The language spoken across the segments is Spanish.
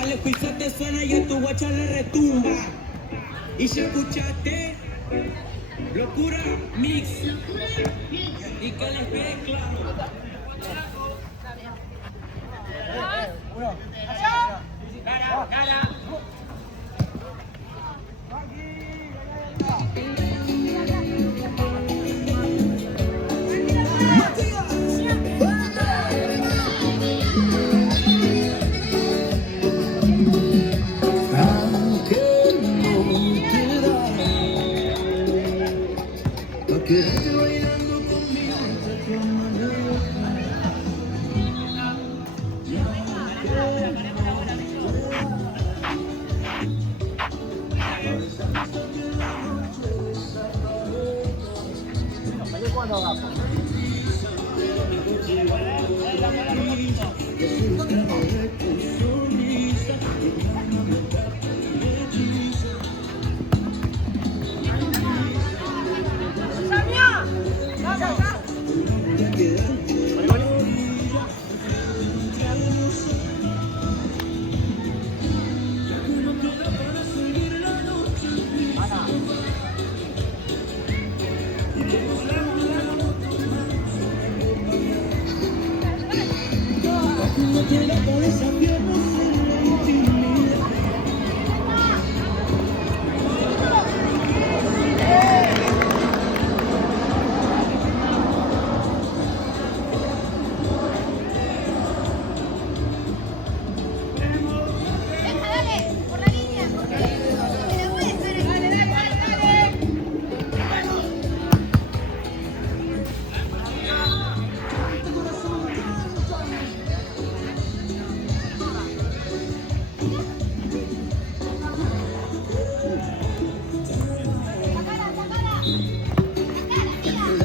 Al escuchar te suena y a tu guacha le retumba. Y si escuchaste, locura mix. Y que les quede claro. Cara, cara. Quédate bailando conmigo hasta tu no te la cabeza piernas en la intimidad. Venga, dale, por la línea. Te la puedes, dale, dale, dale, dale.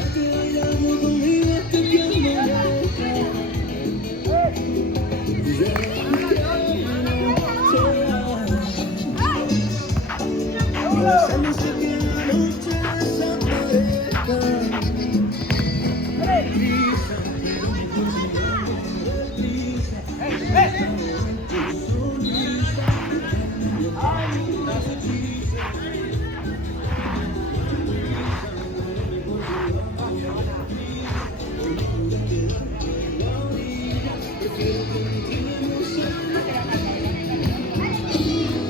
Quédate bailando conmigo hasta que amanezca. Abrazamos a que la noche desaparezca. Deprisa, pero mi corazón deprisa. Tu sonrisa,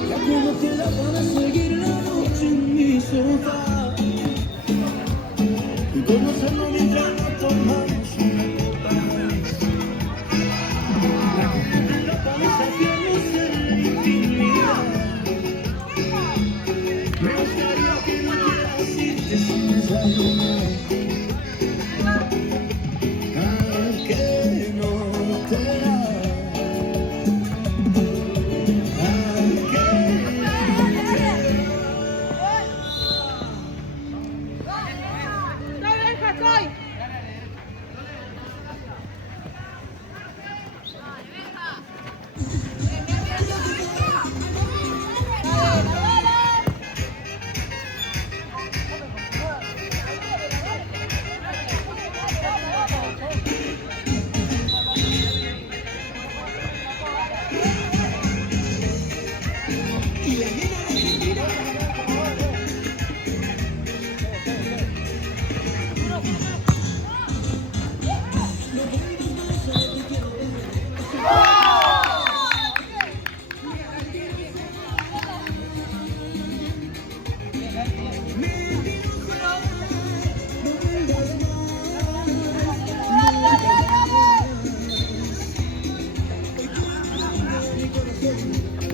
ya que no queda para seguir la noche en mi sofá y conocernos mientras nos tomamos una copa más. La copa de la cabeza piernas en la intimidad. Me gustaría que no quieras irte sin pensarlo más. ¿A qué no te da?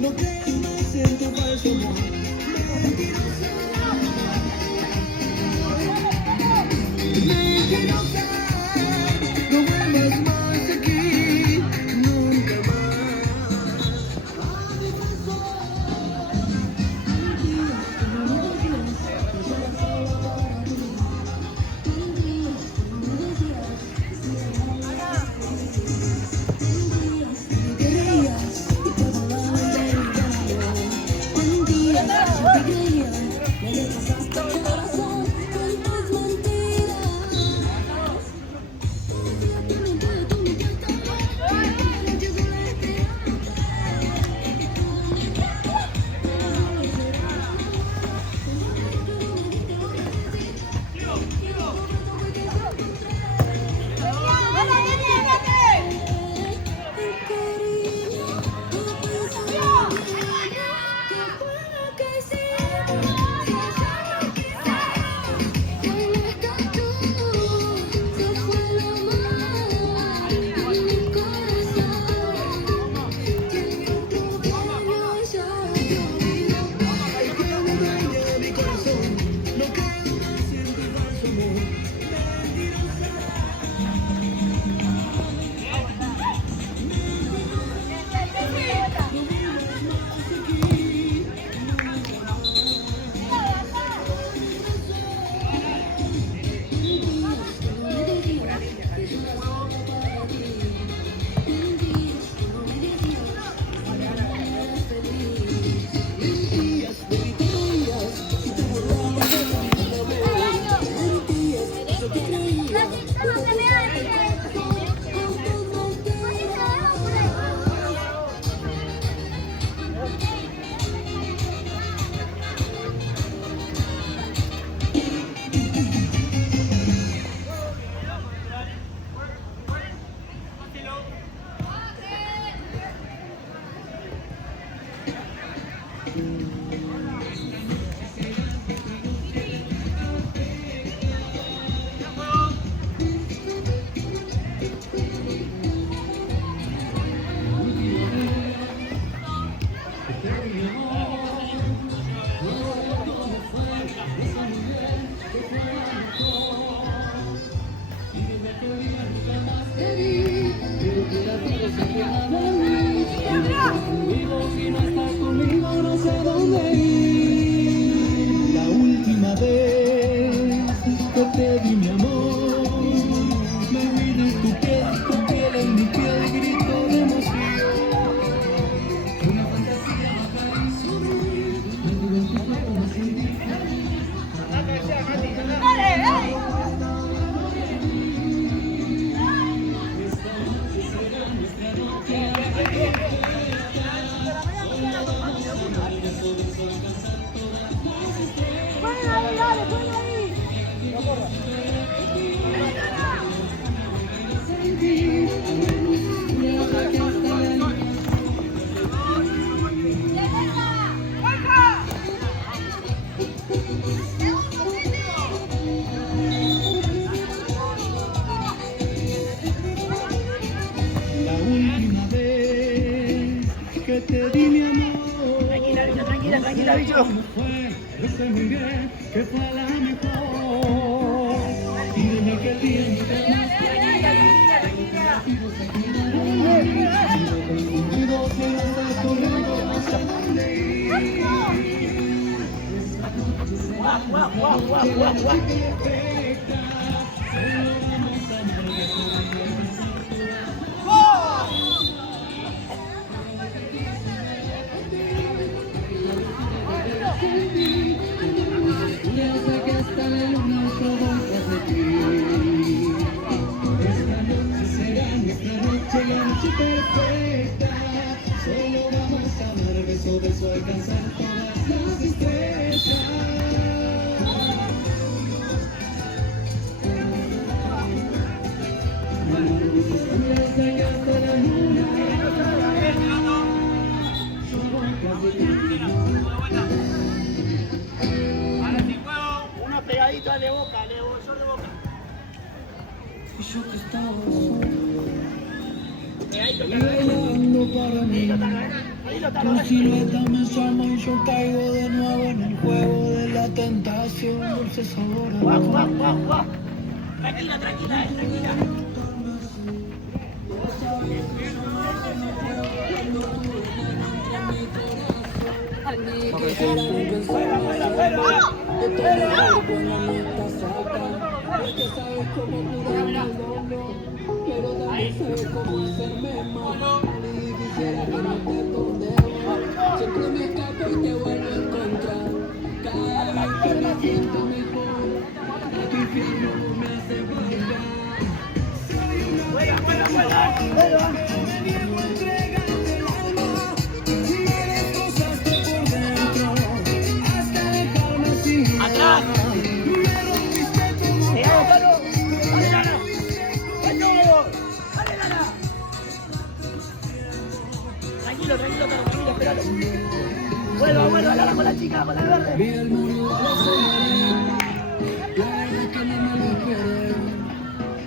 No creas más en tu falso amor. La última vez que te di mi amor, me vi de tu piel en mi piel, grito de emoción. Una fantasía paraíso, me divertí como sentí. La última vez que te di mi amor. Tranquila, bicho. Yo sé muy bien que fue la mejor. Y desde aquel día no te desde que está la luna todo es de ti. Esta noche será nuestra noche, la noche perfecta. Solo vamos a dar beso, beso, alcanzar todas las estrellas. Desde que está la luna, Uno pegadito de boca, short de boca. y yo que estaba solo, Pegadito, y bailando para mí. Tu silueta me llama y yo caigo de nuevo en el juego de la tentación, dulce sabor a amor. Tranquila. Siempre me escapo y te vuelvo a encontrar. Cada vez que me siento mejor, tu infierno me hace volver. Soy una me niego a entregarte el alma. Me destrozaste por dentro hasta dejarme sin nada. Me rompiste como Tranquilo, espéralo. Vuelva, hablar con la chica, con el verde. vi el muro a la soledad. La verdad que no me lo esperé.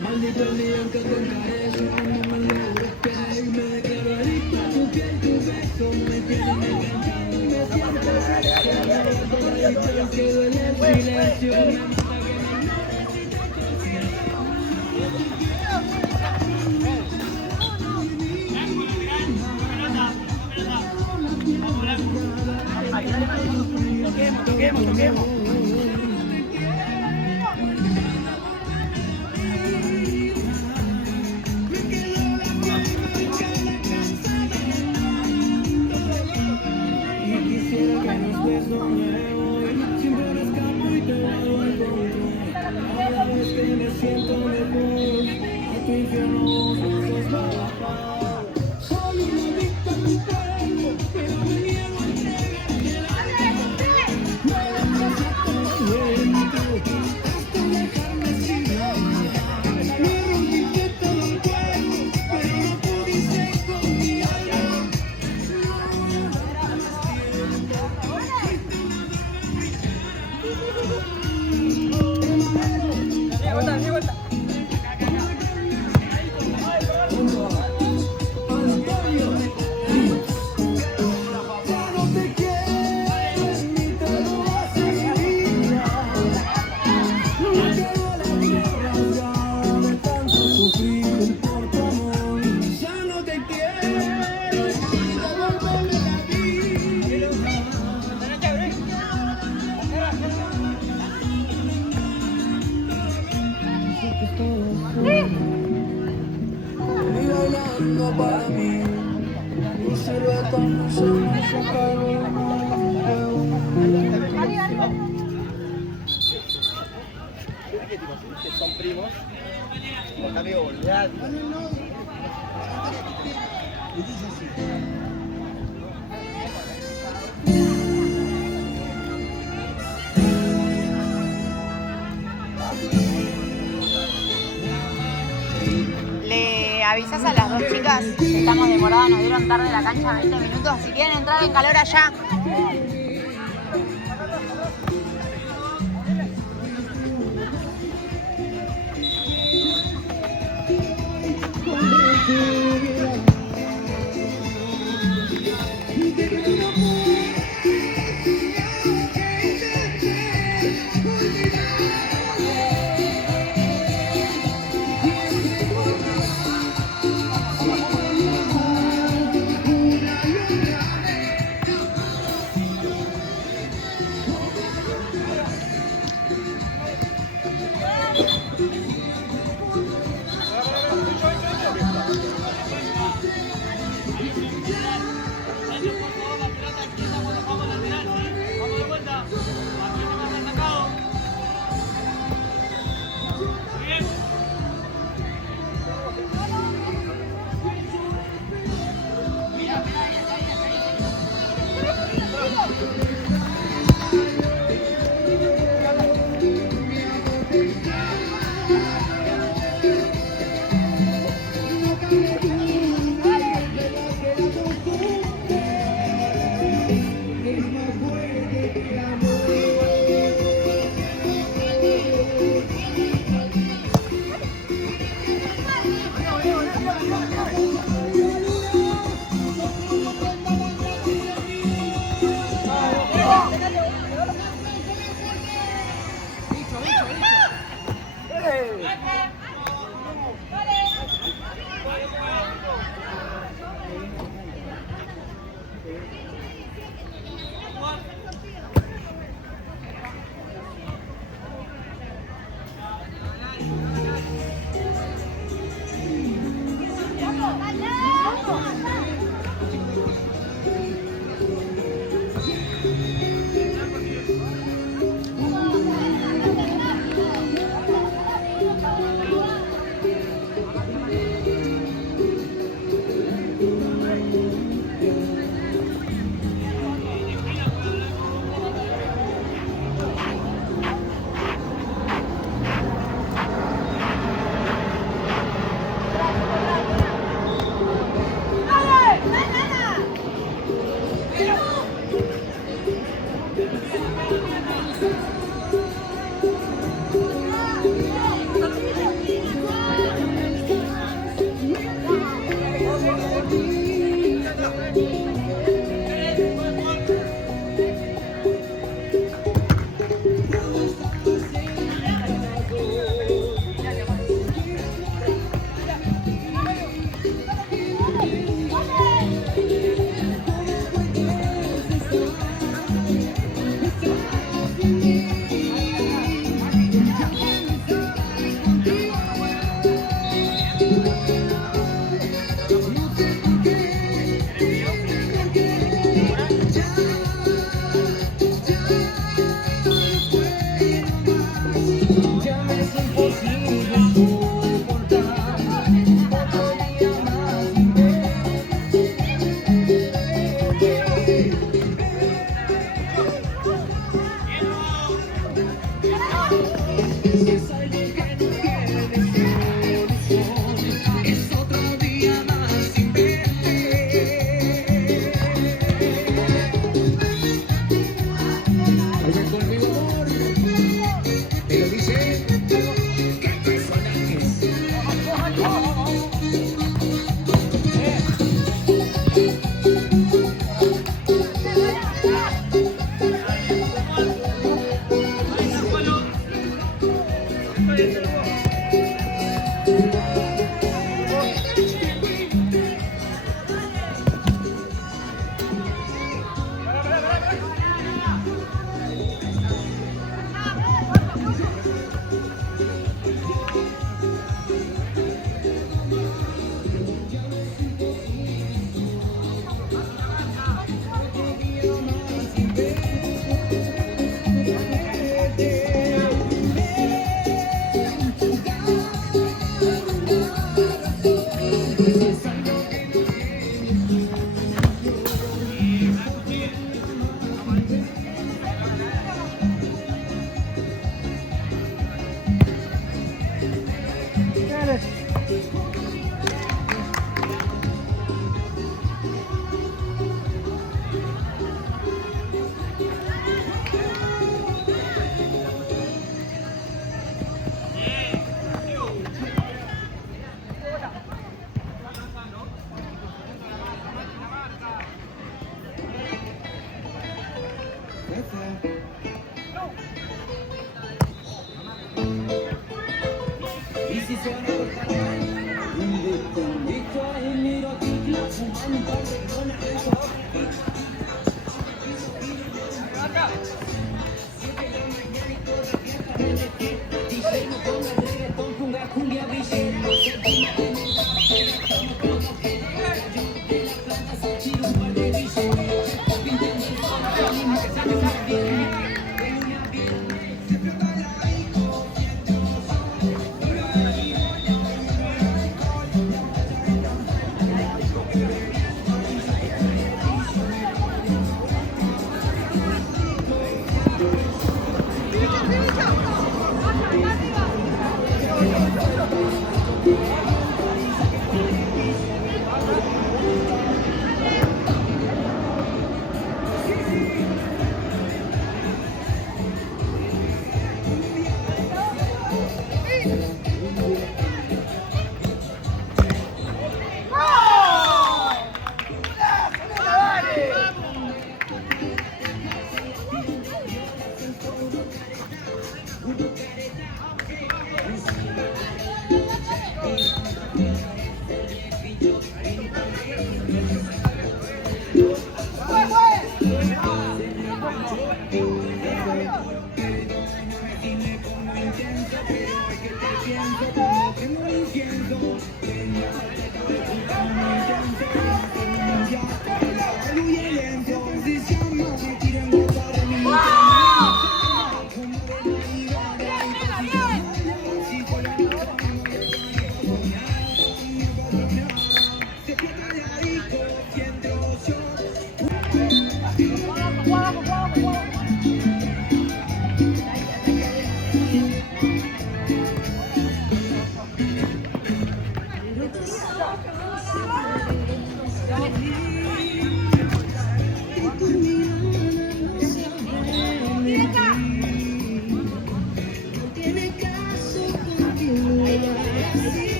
Maldito el día en que te encaré, yo no me lo esperé y me declaro adicto a tu piel, tu beso me tienen encantado y me siento quedo en el silencio. Toquemos. Y quisiera que no estés donde voy, siempre me escapo y te vuelvo a encontrar. Cada vez que me siento mejor, a tu infierno sos bajar. Soy una adicta a tu cuerpo, pero me niego a entregarte el alma. Me destrozaste por dentro hasta dejarme sin nada. Me rompiste todo el cuerpo, pero no pudiste con mi alma. Son primos. Los amigos boludean. Le avisas a las dos chicas que estamos demoradas, nos dieron tarde la cancha 20 minutos. Si quieren entrar en calor allá. Y si se van a cortar listo, ahí miro a Ticla, fumando un par de conas de esos. DJ no ponga reggaetón, ponga cumbia villera. De la plata se tira un par de billetes. Pintando el sol, mismo que sale una pierna. En una pierna se flota la disco.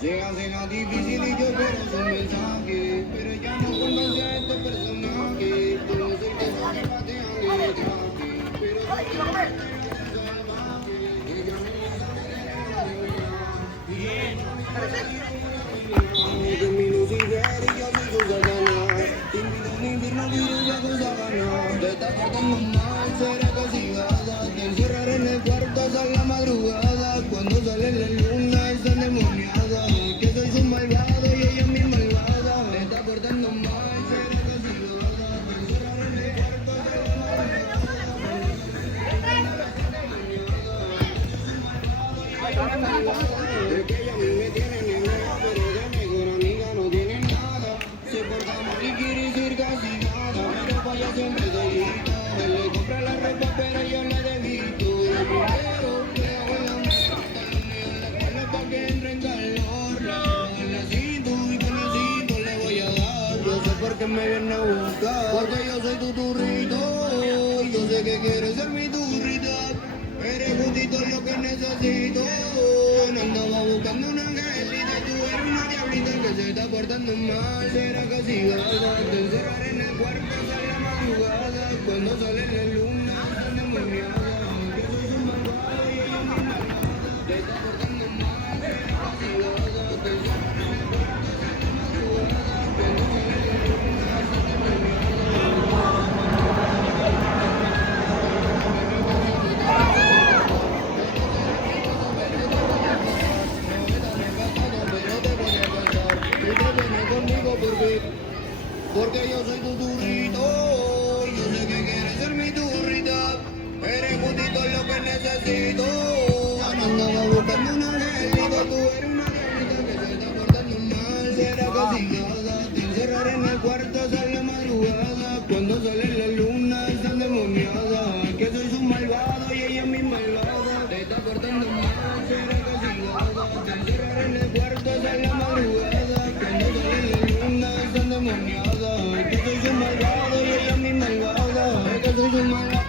Llega cena difícil y yo espero su mensaje, pero ella no conoce a este personaje. Yo no soy de esos que patean el traje, pero ¡Vale, quiero comer! de mi Lucifer y yo soy su Satanás. Te invito a un infierno que yo ya con Satanás. Te está portando mal, será castigada. Te encerraré en el cuarto hasta la madrugada. Cuando sale la luna es endemoniada. Que soy su malvado y ella es mi malvada. Te está portando mal, será castigada. Te encerraré en el cuarto hasta la madrugada. Es que ella a mí me tiene negada, pero de mejor amiga no tiene nada. Se porta mal y quiere ser castigada, pero para ella siempre solita. Él le compra la ropa, pero yo le debito. El primero que hago en la mata, la escuela pa' que entre en calor. En la cinta y con el cinto le voy a dar. Yo sé por qué me viene a buscar, porque yo soy tu turrito. Yo sé que quieres ser mi turrita. Eres justito lo que necesito. No andaba buscando una angelita y tú eres una diablita que se está portando mal. Será castigada, te encerraré en el cuarto hasta la madrugada. Cuando sale la luna, está endemoniada. Yo soy su malvado y ella es mi malvada. Te está portando mal, será castigada. Te encerraré en el cuarto hasta la madrugada. Cuando sale la luna, está endemoniada. Conmigo porque yo soy tu turrito. Yo sé que quieres ser mi turrita. Eres justito lo que necesito. No andaba buscando una angelito. Tú eres una diablita que se está portando mal. Será castigada. Te encerraré en el cuarto hasta la madrugada. Cuando sale la luna está endemoniada. Que soy su malvado y ella es mi malvada. Te está portando mal. Será castigada. Te encerraré en el cuarto hasta la madrugada. Cuando sale la luna está endemoniada. Que soy su malvado y ella es mi malvada. Que soy su malvado.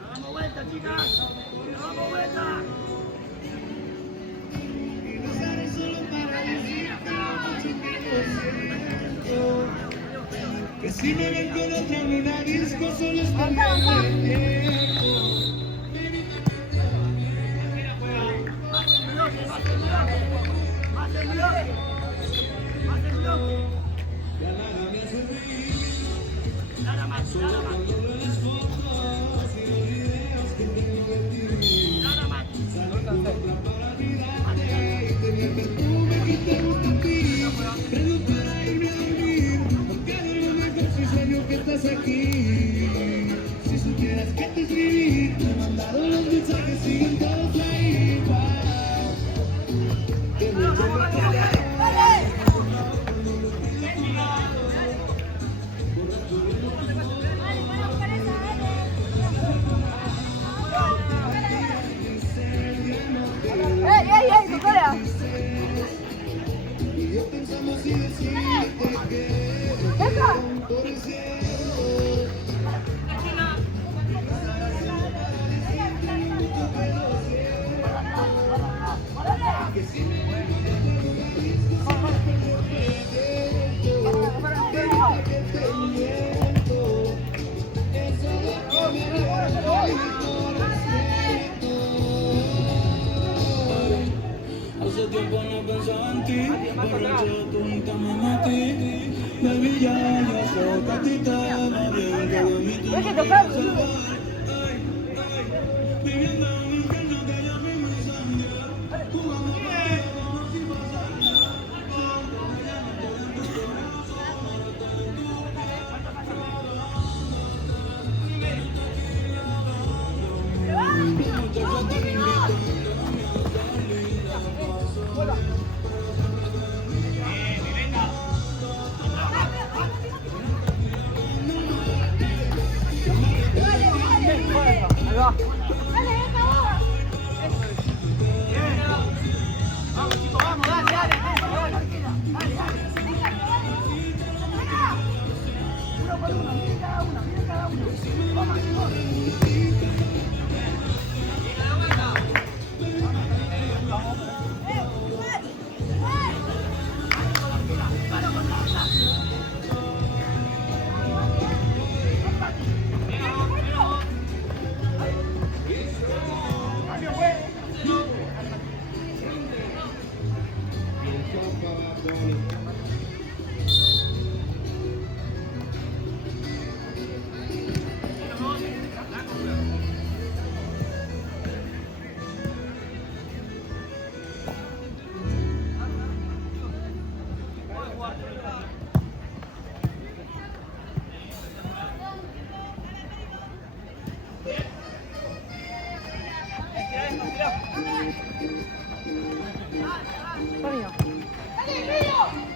Damos vuelta, chicas. Damos vuelta. Que si me ven con otra en una disco solo es porque me pierdo. Ya nada me hace reír, solo cuando veo las fotos y los videos que tengo de ti. Salgo con otra para olvidarte y tenía perfume que te gusta a ti. Prendo para irme a dormir, porque algo mejor si sueño que estás aquí. Si supieras que te escribí, te he mandado los mensajes, siguen todos ahí. Te voy a recordar. ¡Ey, Cocola! Y yo pensamos y decirte que ¡Venga! por el cielo. Hace tiempo no pensaba en ti, borracho tú nunca me metí. Baby, ya soy gatita, va bien, que de mí tú no te vas a salvar. Viviendo en un infierno que ya mismo es sangre. Jugando para como si pasara nada. Aunque ya no estoy en tu corazón, ahora estoy en tu Conmigo.